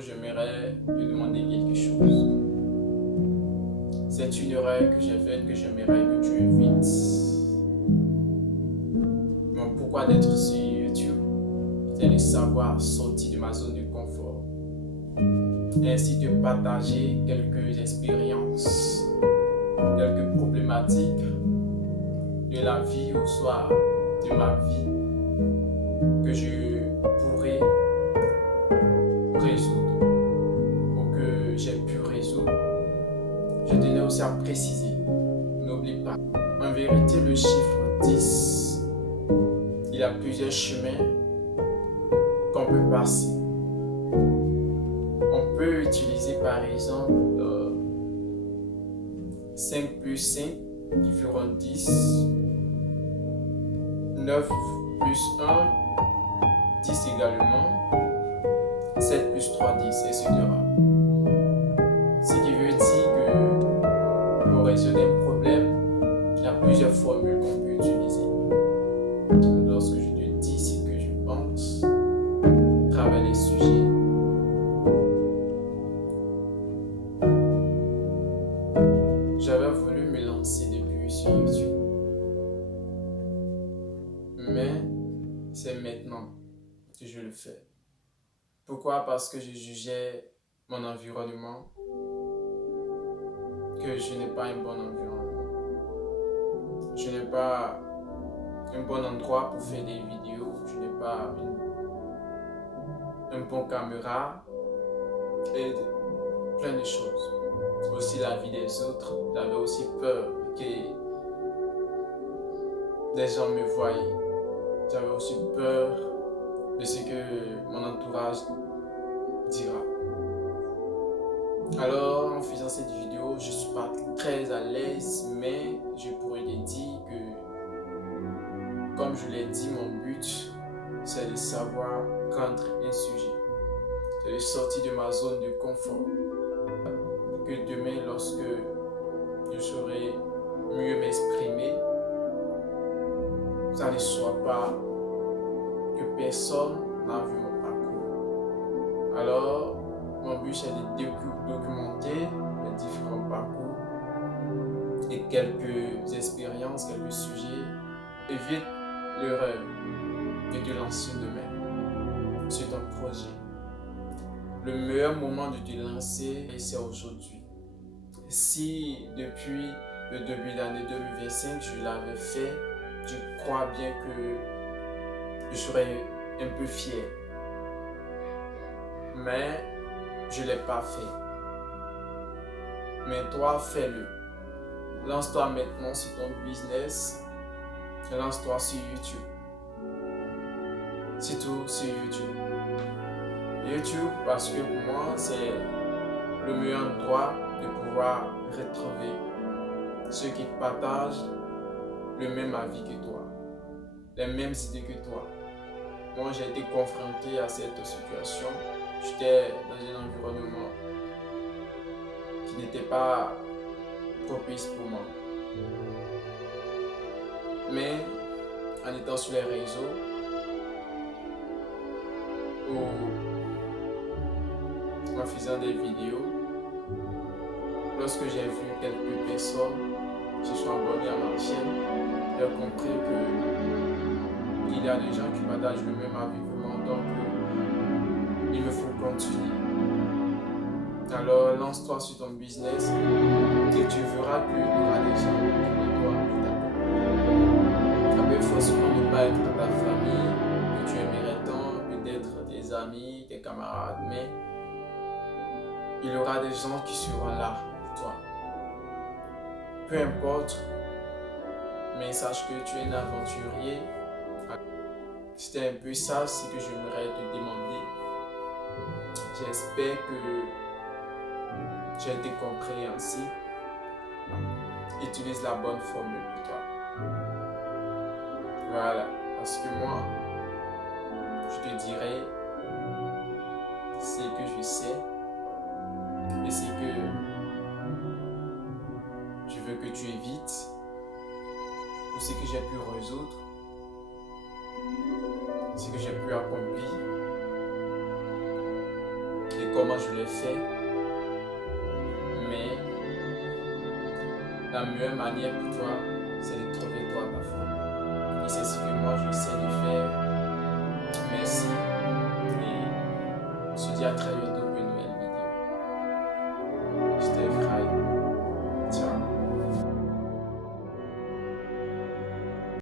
J'aimerais te demander quelque chose. C'est une erreur que j'ai faite que j'aimerais que tu évites. Mon pourquoi d'être sur YouTube, c'est de savoir sortir de ma zone de confort et ainsi de partager quelques expériences, quelques problématiques de la vie ou soit de ma vie que je pourrais résoudre ou que j'ai pu résoudre. Je tenais aussi à préciser, n'oublie pas, en vérité le chiffre 10, il y a plusieurs chemins qu'on peut passer. On peut utiliser par exemple 5 plus 5 qui feront 10, 9 plus 1, 10 également, 7 plus 3, 10, etc. Ce qui veut dire que pour résoudre un problème, il y a plusieurs formules qu'on peut utiliser. Lorsque je te dis ce que je pense, à travers les sujets, j'avais voulu me lancer depuis sur YouTube. Mais c'est maintenant que je le fais. Pourquoi? Parce que je jugeais mon environnement, que je n'ai pas un bon environnement. Je n'ai pas un bon endroit pour faire des vidéos. Je n'ai pas un bon caméra et plein de choses. Aussi la vie des autres. J'avais aussi peur que les gens me voient. J'avais aussi peur de ce que mon entourage dira. Alors, en faisant cette vidéo, je suis pas très à l'aise, mais je pourrais te dire que, comme je l'ai dit, mon but, c'est de savoir prendre un sujet, c'est de sortir de ma zone de confort, pour que demain, lorsque je saurai mieux m'exprimer, ça ne soit pas que personne n'a vu mon parcours. Alors, mon but c'est de documenter les différents parcours et quelques expériences, quelques sujets. Évite l'erreur de te lancer demain sur ton projet. Le meilleur moment de te lancer, c'est aujourd'hui. Si depuis le début de l'année 2025, je l'avais fait, je crois bien que je serais un peu fier. Mais je ne l'ai pas fait. Mais toi, fais-le. Lance-toi maintenant sur ton business. Lance-toi sur YouTube. Surtout sur YouTube. YouTube, parce que pour moi, c'est le meilleur endroit de pouvoir retrouver ceux qui partagent le même avis que toi, les mêmes idées que toi. Moi, j'ai été confronté à cette situation. J'étais dans un environnement qui n'était pas propice pour moi. Mais en étant sur les réseaux ou en faisant des vidéos, lorsque j'ai vu quelques personnes qui se sont abonnées à ma chaîne, j'ai compris qu'il y a des gens qui partagent le même avis que moi, donc il me faut continuer. Alors lance-toi sur ton business et tu verras qu'il y aura des gens autour de toi qui t'accompagnent. Ça peut forcément ne pas être ta famille que tu aimerais tant, peut-être tes amis, tes camarades, mais il y aura des gens qui seront là pour toi. Peu importe, mais sache que tu es un aventurier. C'était un peu ça ce que j'aimerais te demander. J'espère que tu as été compréhensif. Utilise la bonne formule pour toi. Voilà, parce que moi, je te dirai ce que je sais et ce que je veux que tu évites ou ce que j'ai pu résoudre, ce que j'ai pu accomplir et comment je l'ai fait, mais la meilleure manière pour toi, c'est de trouver toi ta femme. Et c'est ce que moi j'essaie de faire. Merci et on se dit à très bientôt.